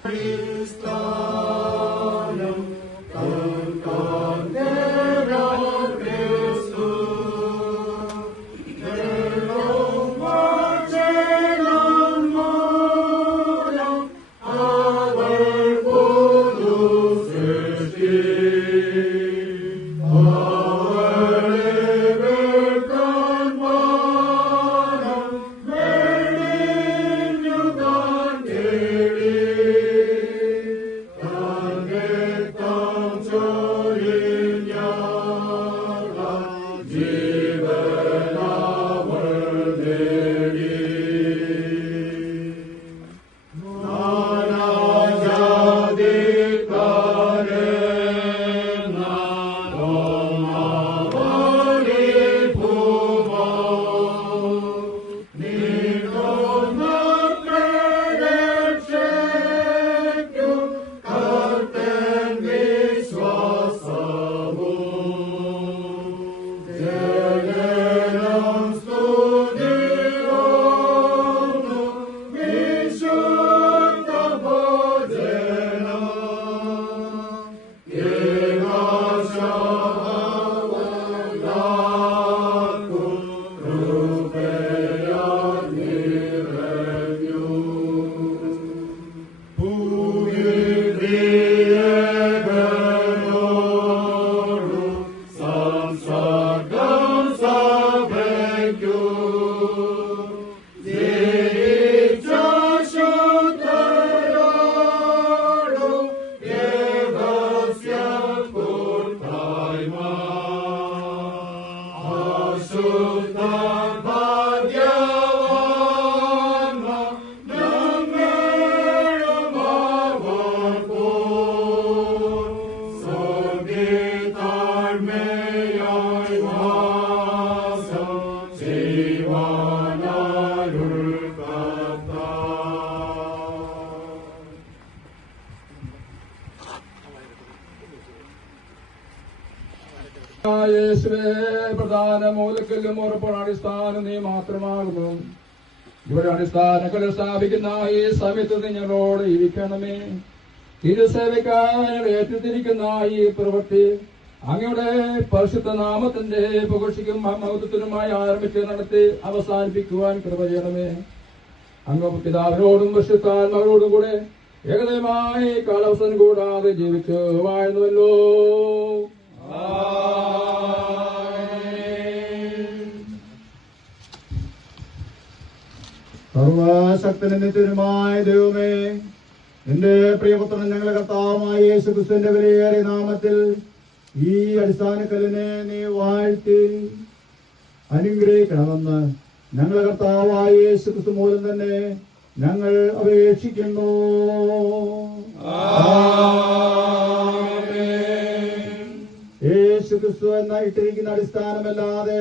Christ. പ്രധാന മൂലക്കല്ലും അടിസ്ഥാന നീ മാത്രമാകുന്നു. ഇവിടെ അടിസ്ഥാനങ്ങൾ സ്ഥാപിക്കുന്ന ഈ സമയത്ത് നിങ്ങളോട് ഇരിക്കണമേ. ഏറ്റുതിരിക്കുന്ന ഈ പ്രവൃത്തി അങ്ങയുടെ പരിശുദ്ധ നാമത്തിന്റെ പുകഴ്ചയ്ക്കും മഹത്വത്തിനുമായി ആരംഭിച്ച് നടത്തി അവസാനിപ്പിക്കുവാൻ കൃപ ചെയ്യണമേ. അങ്ങ് പിതാവിനോടും വിശുദ്ധാത്മാവിനോടും കൂടെ ഏകദയമായി കാലാവസ്ഥ കൂടാതെ ജീവിച്ചു വാഴുന്നുവല്ലോ. സർവശക്തനും നിത്യനുമായ ദൈവമേ നിന്റെ പ്രിയപുത്രൻ ഞങ്ങളെ കർത്താവുമായ യേശു ക്രിസ്തുവിന്റെ വിലയേറിയ നാമത്തിൽ ഈ അടിസ്ഥാനക്കല്ലിനെ നീ വാഴ്ത്തി അനുഗ്രഹിക്കണമെന്ന് ഞങ്ങളെ കർത്താവായ യേശു ക്രിസ്തു മൂലം തന്നെ ഞങ്ങൾ അപേക്ഷിക്കുന്നു. യേശു ക്രിസ്തു എന്ന ഇട്ടിരിക്കുന്ന അടിസ്ഥാനമല്ലാതെ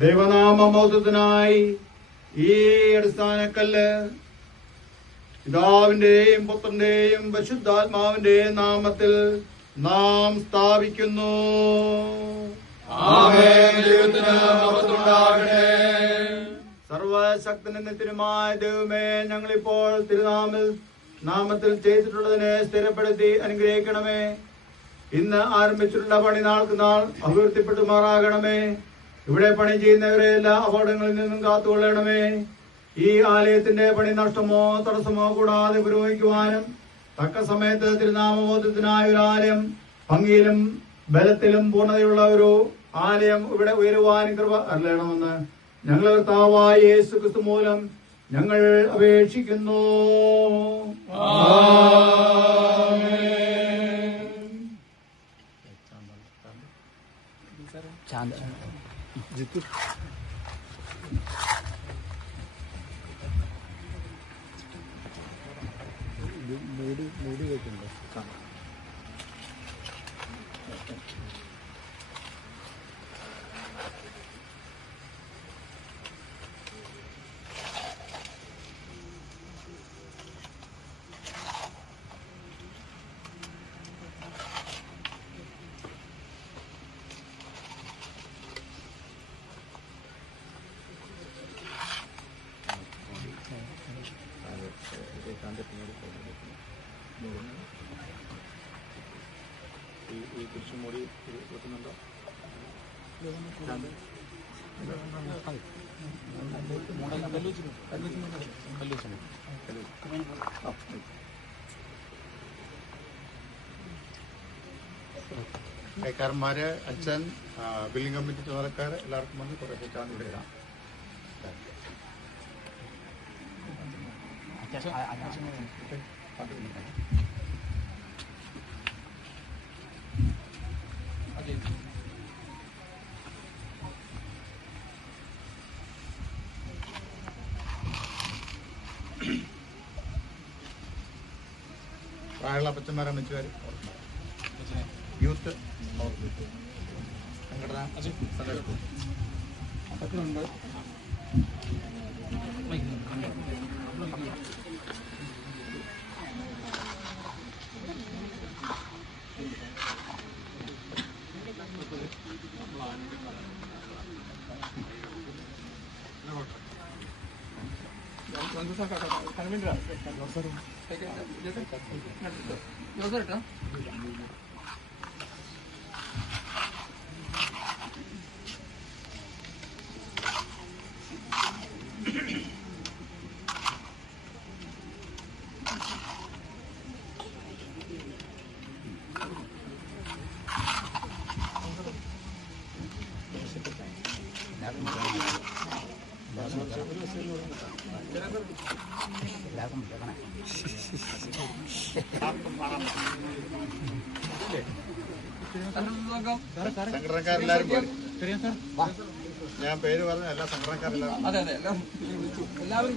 ദൈവനാമബോധത്തിനായി ഈ അടിസ്ഥാനക്കല്ല് പിതാവിന്റെയും പുത്രന്റെയും പരിശുദ്ധാത്മാവിന്റെയും നാമത്തിൽ നാം സ്ഥാപിക്കുന്നു. സർവശക്തനത്തിനുമായ ദൈവമേ ഞങ്ങളിപ്പോൾ തിരുനാമിൽ നാമത്തിൽ ചെയ്തിട്ടുള്ളതിനെ സ്ഥിരപ്പെടുത്തി അനുഗ്രഹിക്കണമേ. ഇന്ന് ആരംഭിച്ചിട്ടുള്ള പണി നാൾക്ക് നാൾ അഭിവൃദ്ധിപ്പെട്ടുമാറാകണമേ ഇവിടെ പണി ചെയ്യുന്നവരെ എല്ലാ അപകടങ്ങളിൽ നിന്നും കാത്തുകൊള്ളണമേ. ഈ ആലയത്തിന്റെ പണി നഷ്ടമോ തടസ്സമോ കൂടാതെ പുരോഗമിക്കുവാനും തക്ക സമയത്ത് തിരുനാമബോധത്തിനായ ഒരു ആലയം ഭംഗിയിലും ബലത്തിലും പൂർണതയുള്ള ഒരു ആലയം ഇവിടെ ഉയരുവാനും കൃപ അറിയണമെന്ന് ഞങ്ങൾ കർത്താവായ യേശു ക്രിസ്തു മൂലം ഞങ്ങൾ അപേക്ഷിക്കുന്നു. ജിത്തു. മൂടി മൂടി വെക്കുന്നുണ്ടോ കാണാം ഈ കുരിശും കൂടി വെക്കുന്നുണ്ടോ കൈക്കാരന്മാര് അച്ഛൻ ബില്ലിംഗ് കമ്മിറ്റി ചുമതലക്കാർ എല്ലാവർക്കും വന്ന് കുറേ ചാന്തി ഇടാം പ്രായമുള്ള അപ്പച്ചന്മാരെ അമ്മച്ചുകാർ യൂത്ത് സംഘടന ఎవసరట Thank you. ഞാൻ പേര് പറഞ്ഞ എല്ലാ സംഘടനക്കാരെല്ലാവരും അതെ അതെ എല്ലാവരും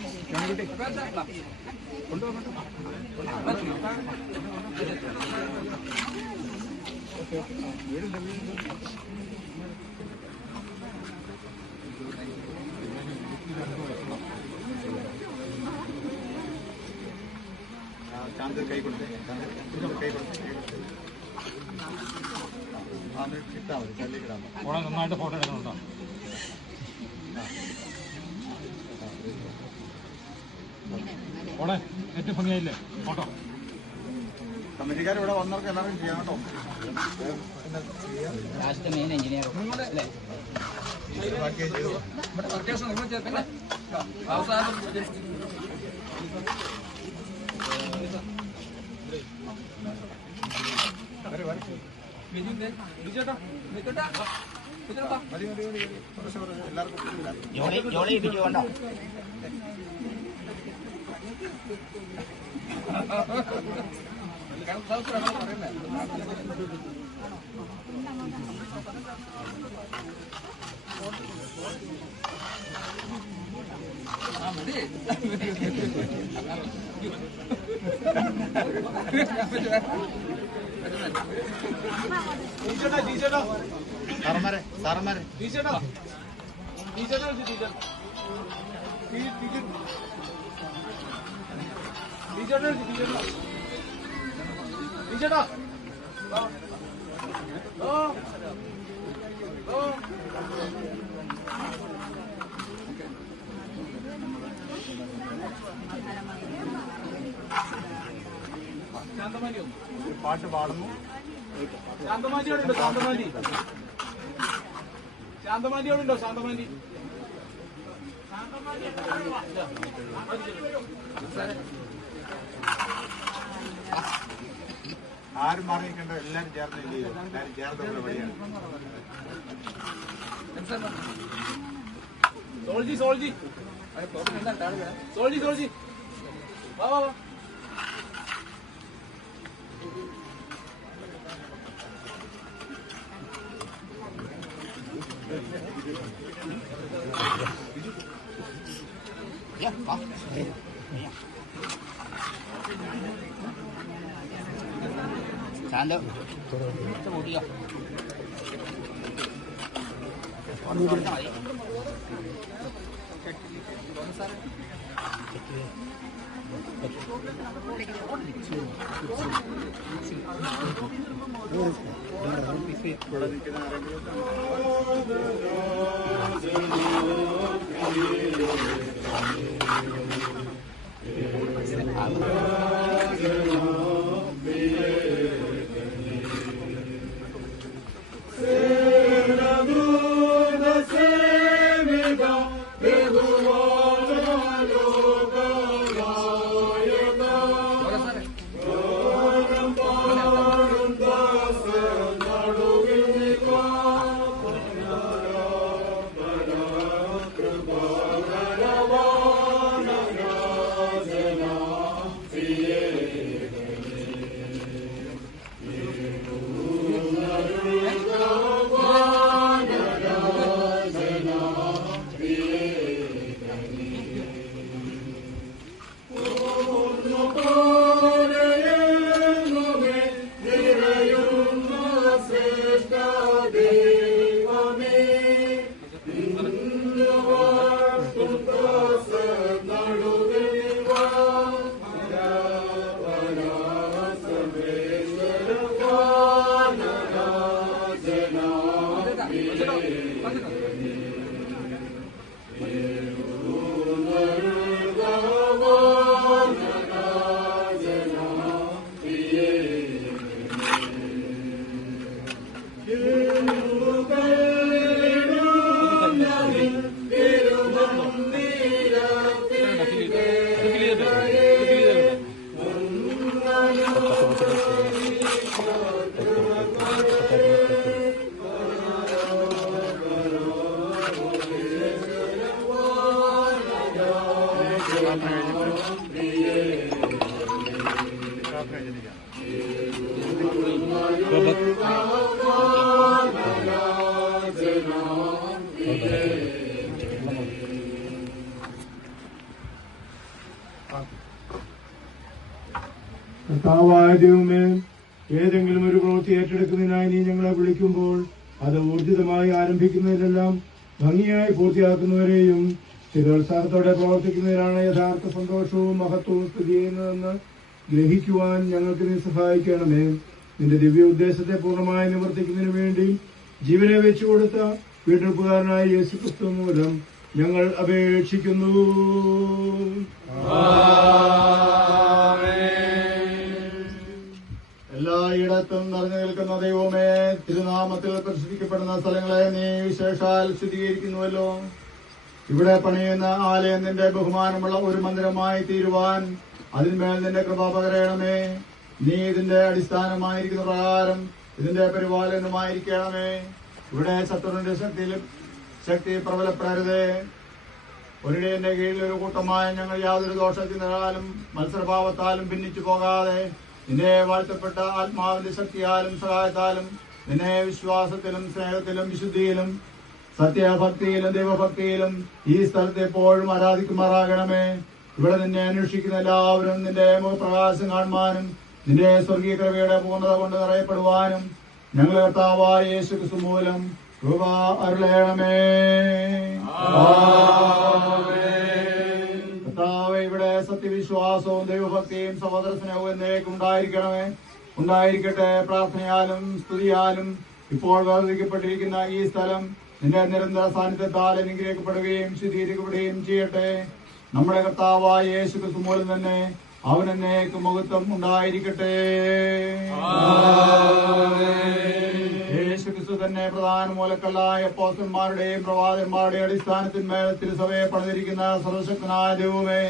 ചാന്ത് കൈ കൊടുത്തേ. കൈ കൊടുത്തേ ഫോട്ടോ എടുക്കണുണ്ടോ ഓളെ ഏറ്റവും ഭംഗിയായില്ലേ? ഫോട്ടോ. കമ്മിറ്റിക്കാർ ഇവിടെ വന്നവർക്ക് എല്ലാവരും ചെയ്യാം കേട്ടോ. മെയിൻ എഞ്ചിനീയർ അല്ലേ? അവസാനം ബിജുന്റെ ബിജുട്ടാ ബിജുട്ടാ ബിജുട്ടാ മതി സാറന്മാരെ മതി മതി. കുറച്ച് കുറച്ച് എല്ലാവർക്കും കൊടുത്തില്ല. ജോളി ജോളി പിടിച്ചുകൊണ്ടോ ശാന്തമാലി സൗകര്യമാണ് പറയുന്നത് ആ ശാന്തമാലി സാറന്മാരെ സാറന്മാരെ ഒരു പാട്ട് ആരും മാറി എല്ലാരും എല്ലാവരും ചേർന്ന് എല്ലാരും ചേർന്ന വഴിയാണ് സോൾജി സോൾജി. സോൾജി സോൾജി. വാ വാ വാ. ശാന്ത കൂട്ടിയോ മതി കർത്താവായ ഊർജിതമായി ആരംഭിക്കുന്നതിലെല്ലാം ഭംഗിയായി പൂർത്തിയാക്കുന്നവരെയും സ്ഥിരോത്സാഹത്തോടെ പ്രവർത്തിക്കുന്നതിനാണ് യഥാർത്ഥ സന്തോഷവും മഹത്വവും സ്ഥിതി ചെയ്യുന്നതെന്ന് ഗ്രഹിക്കുവാൻ ഞങ്ങൾക്ക് നീ സഹായിക്കണമേ. നിന്റെ ദിവ്യ ഉദ്ദേശത്തെ പൂർണമായി നിവർത്തിക്കുന്നതിന് വേണ്ടി ജീവനെ വെച്ചു കൊടുത്ത വീണ്ടെടുപ്പുകാരനായ യേശു ക്രിസ്തു മൂലം ഞങ്ങൾ അപേക്ഷിക്കുന്നു. എല്ലായിടത്തും നിറഞ്ഞു നിൽക്കുന്ന ദൈവമേ തിരുനാമത്തിൽ പ്രസിദ്ധിക്കപ്പെടുന്ന സ്ഥലങ്ങളെ നീ വിശേഷാൽ സ്ഥിരീകരിക്കുന്നുവല്ലോ. ഇവിടെ പണിയുന്ന ആലയം നിന്റെ ബഹുമാനമുള്ള ഒരു മന്ദിരമായി തീരുവാൻ അതിന്മേൽ നിന്റെ കൃപ പകരണമേ. നീ ഇതിന്റെ അടിസ്ഥാനമായിരിക്കുന്ന പ്രകാരം ഇതിന്റെ പരിപാലനമായിരിക്കണമേ. ഇവിടെ ശത്രുവിന്റെ ശക്തിയിലും ശക്തി പ്രബലപ്പെടരുതേ. ഒരിടേന്റെ കീഴിൽ ഒരു കൂട്ടമായ ഞങ്ങൾ യാതൊരു ദോഷത്തിനാലും മത്സരഭാവത്താലും ഭിന്നിച്ചു പോകാതെ നിന്നെ വാഴ്ത്തപ്പെട്ട ആത്മാവിന്റെ ശക്തിയാലും സഹായത്താലും നിന്നെ വിശ്വാസത്തിലും സ്നേഹത്തിലും വിശുദ്ധിയിലും സത്യഭക്തിയിലും ദൈവഭക്തിയിലും ഈ സ്ഥലത്ത് എപ്പോഴും ആരാധിക്കുമാറാകണമേ. ഇവിടെ നിന്നെ അന്വേഷിക്കുന്ന എല്ലാവരും നിന്റെ പ്രകാശം കാണുവാനും നിന്റെ സ്വർഗീയ കൃപയുടെ പൂർണത കൊണ്ട് നിറയപ്പെടുവാനും ഞങ്ങൾ കർത്താവായ യേശു ക്രിസ്തു കർത്താവേ ഇവിടെ സത്യവിശ്വാസവും ദൈവഭക്തിയും സഹോദര സ്നേഹവും എന്നേക്കും ഉണ്ടായിരിക്കണമേ. ഉണ്ടായിരിക്കട്ടെ പ്രാർത്ഥനയാലും സ്തുതിയാലും ഇപ്പോൾ വേർതിരിക്കപ്പെട്ടിരിക്കുന്ന ഈ സ്ഥലം നിന്റെ നിരന്തര സാന്നിധ്യത്താൽ അനുഗ്രഹിക്കപ്പെടുകയും ശുദ്ധീകരിക്കപ്പെടുകയും ചെയ്യട്ടെ. നമ്മുടെ കർത്താവായ യേശു മൂലം തന്നെ അവൻ എന്നേക്ക് മഹത്വം ഉണ്ടായിരിക്കട്ടെ. യേശു ക്രിസ്തു തന്നെ പ്രധാന മൂലക്കല്ലായ പോസ്റ്റന്മാരുടെയും പ്രവാചന്മാരുടെയും അടിസ്ഥാനത്തിന്മേൽ തിരുസഭയെ പണിതിരിക്കുന്ന സർവശക്തനായ ദൈവമേ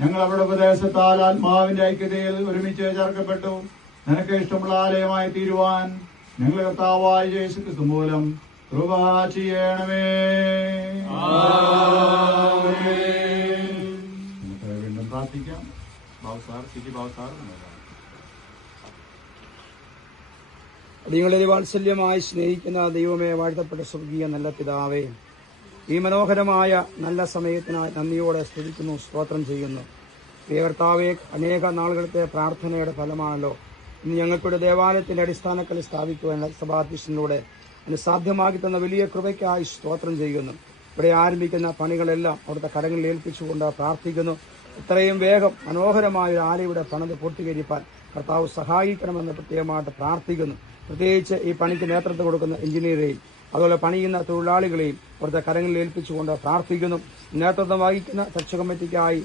ഞങ്ങൾ അവിടെ ഉപദേശത്താൽ ആത്മാവിന്റെ ഐക്യതയിൽ ഒരുമിച്ച് ചേർക്കപ്പെട്ടു. നിനക്ക് ഇഷ്ടമുള്ള ആലയമായി തീരുവാൻ ഞങ്ങൾ കർത്താവായ ജയിച്ചു ക്രിസ്തു മൂലം കൃപ ചെയ്യണമേ. വീണ്ടും പ്രാർത്ഥിക്കാം. സാർ വാത്സല്യമായി സ്നേഹിക്കുന്ന ദൈവമേ വാഴ്ത്തപ്പെട്ട സ്വർഗീയ നല്ല പിതാവേ ഈ മനോഹരമായ നല്ല സമയത്തിനായി നന്ദിയോടെ സ്തുതിക്കുന്നു സ്തോത്രം ചെയ്യുന്നു. ദേവർത്താവെ അനേക നാളുകളത്തെ പ്രാർത്ഥനയുടെ ഫലമാണല്ലോ. ഇന്ന് ഞങ്ങൾക്കൊരു ദേവാലയത്തിന്റെ അടിസ്ഥാനക്കൽ സ്ഥാപിക്കുവാൻ സഭാധ്യക്ഷനിലൂടെ അതിന് സാധ്യമാക്കി തന്ന വലിയ കൃപയ്ക്കായി സ്തോത്രം ചെയ്യുന്നു. ഇവിടെ ആരംഭിക്കുന്ന പണികളെല്ലാം അവിടുത്തെ കരങ്ങളിൽ ഏൽപ്പിച്ചുകൊണ്ട് പ്രാർത്ഥിക്കുന്നു. ഇത്രയും വേഗം മനോഹരമായ ഒരു ആലയുടെ പണിത് പൂർത്തീകരിപ്പാൻ കർത്താവ് സഹായിക്കണമെന്ന് പ്രത്യേകമായിട്ട് പ്രാർത്ഥിക്കുന്നു. പ്രത്യേകിച്ച് ഈ പണിക്ക് നേതൃത്വം കൊടുക്കുന്ന എഞ്ചിനീയറെയും അതുപോലെ പണിയുന്ന തൊഴിലാളികളെയും അവിടുത്തെ കരങ്ങളിൽ ഏൽപ്പിച്ചുകൊണ്ട് പ്രാർത്ഥിക്കുന്നു. നേതൃത്വം വഹിക്കുന്ന ചർച്ച കമ്മിറ്റിക്കായി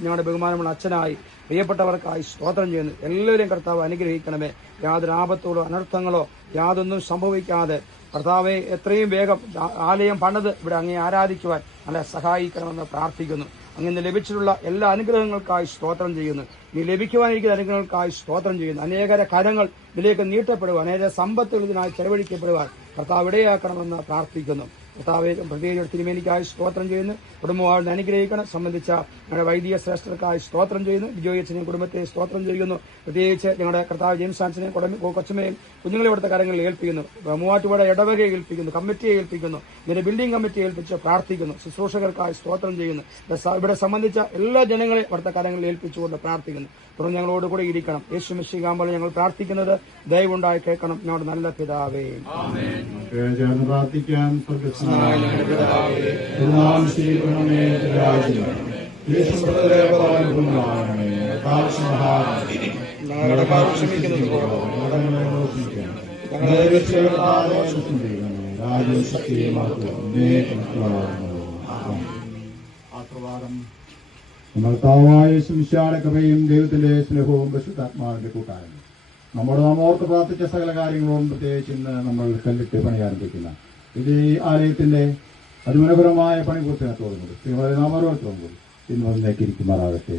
ഞങ്ങളുടെ ബഹുമാനമുള്ള അച്ഛനായി പ്രിയപ്പെട്ടവർക്കായി സ്തോത്രം ചെയ്യുന്നു. എല്ലാവരെയും കർത്താവ് അനുഗ്രഹിക്കണമേ. യാതൊരു ആപത്തോളോ അനർത്ഥങ്ങളോ യാതൊന്നും സംഭവിക്കാതെ കർത്താവെ എത്രയും വേഗം ആലയം പണിത് ഇവിടെ അങ്ങേ ആരാധിക്കുവാൻ നല്ല സഹായിക്കണമെന്ന് പ്രാർത്ഥിക്കുന്നു. അങ്ങനെ ലഭിച്ചിട്ടുള്ള എല്ലാ അനുഗ്രഹങ്ങൾക്കായി സ്തോത്രം ചെയ്യുന്നു. നീ ലഭിക്കുവാനിരിക്കുന്ന അനുഗ്രഹങ്ങൾക്കായി സ്തോത്രം ചെയ്യുന്നു. അനേകര കരങ്ങൾ ഇതിലേക്ക് നീട്ടപ്പെടുവാൻ അനേക സമ്പത്തുകൾ ഇതിനായി ചെലവഴിക്കപ്പെടുവാൻ കർത്താവ് ഇടയാക്കണമെന്ന് പ്രാർത്ഥിക്കുന്നു. കർത്താവെ പ്രത്യേകിച്ച് തിരുമേനിക്കായി സ്തോത്രം ചെയ്യുന്നു. കുടുംബമായിട്ട് അനുഗ്രഹിക്കണം. സംബന്ധിച്ച ഞങ്ങളുടെ വൈദിക ശ്രേഷ്ഠർക്കായി സ്തോത്രം ചെയ്യുന്നു. ബിജോയ് അച്ഛനെയും കുടുംബത്തെ സ്തോത്രം ചെയ്യുന്നു. പ്രത്യേകിച്ച് ഞങ്ങളുടെ കർത്താവ് ജെയിംസ് ആൻസിനെയും കൊച്ചുമേയും കുഞ്ഞുങ്ങളെ ഇവിടുത്തെ കാര്യങ്ങളിൽ ഏൽപ്പിക്കുന്നു. മൂവാറ്റുപുഴ ഇടവകയെ ഏൽപ്പിക്കുന്നു. കമ്മിറ്റിയെ ഏൽപ്പിക്കുന്നു. ഇതിന്റെ ബിൽഡിംഗ് കമ്മിറ്റിയെ ഏൽപ്പിച്ച് പ്രാർത്ഥിക്കുന്നു. ശുശ്രൂഷകർക്കായി സ്തോത്രം ചെയ്യുന്നു. ഇവിടെ സംബന്ധിച്ച എല്ലാ ജനങ്ങളെ ഇവിടുത്തെ കാര്യങ്ങളിൽ ഏൽപ്പിച്ചുകൊണ്ട് പ്രാർത്ഥിക്കുന്നു. തുടർന്ന് ഞങ്ങളോട് കൂടെ ഇരിക്കണം. യേശു മിശികാമ്പോൾ ഞങ്ങൾ പ്രാർത്ഥിക്കുന്നത് ദയവുണ്ടായി കേൾക്കണം. ഞങ്ങളുടെ നല്ല പിതാവേ. ചേർന്ന് പ്രാർത്ഥിക്കാം സ്വർഗസ്നായ ഞങ്ങളുടെ നിന്റെ രാജ്യം വരണമേ. നമ്മൾക്കാവായ സുവിശാല കൃപയും ദൈവത്തിന്റെ സ്നേഹവും പരിശുദ്ധാത്മാവിന്റെ കൂട്ടായ്മ. നമ്മുടെ നാം ഓർത്ത് പ്രാർത്ഥിച്ച സകല കാര്യങ്ങളും പ്രത്യേകിച്ച് ഇന്ന് നമ്മൾ കല്ലിട്ട് പണി ആരംഭിക്കുന്ന. ഇത് ഈ ആലയത്തിന്റെ അതിമനോഹരമായ പണി പൂർത്തിയാത്തോടുന്നത് ശ്രീമതി നാം ഓരോരുത്തരും കൂടി ഇന്ന് വന്നേക്കിരിക്കുമാറാകട്ടെ.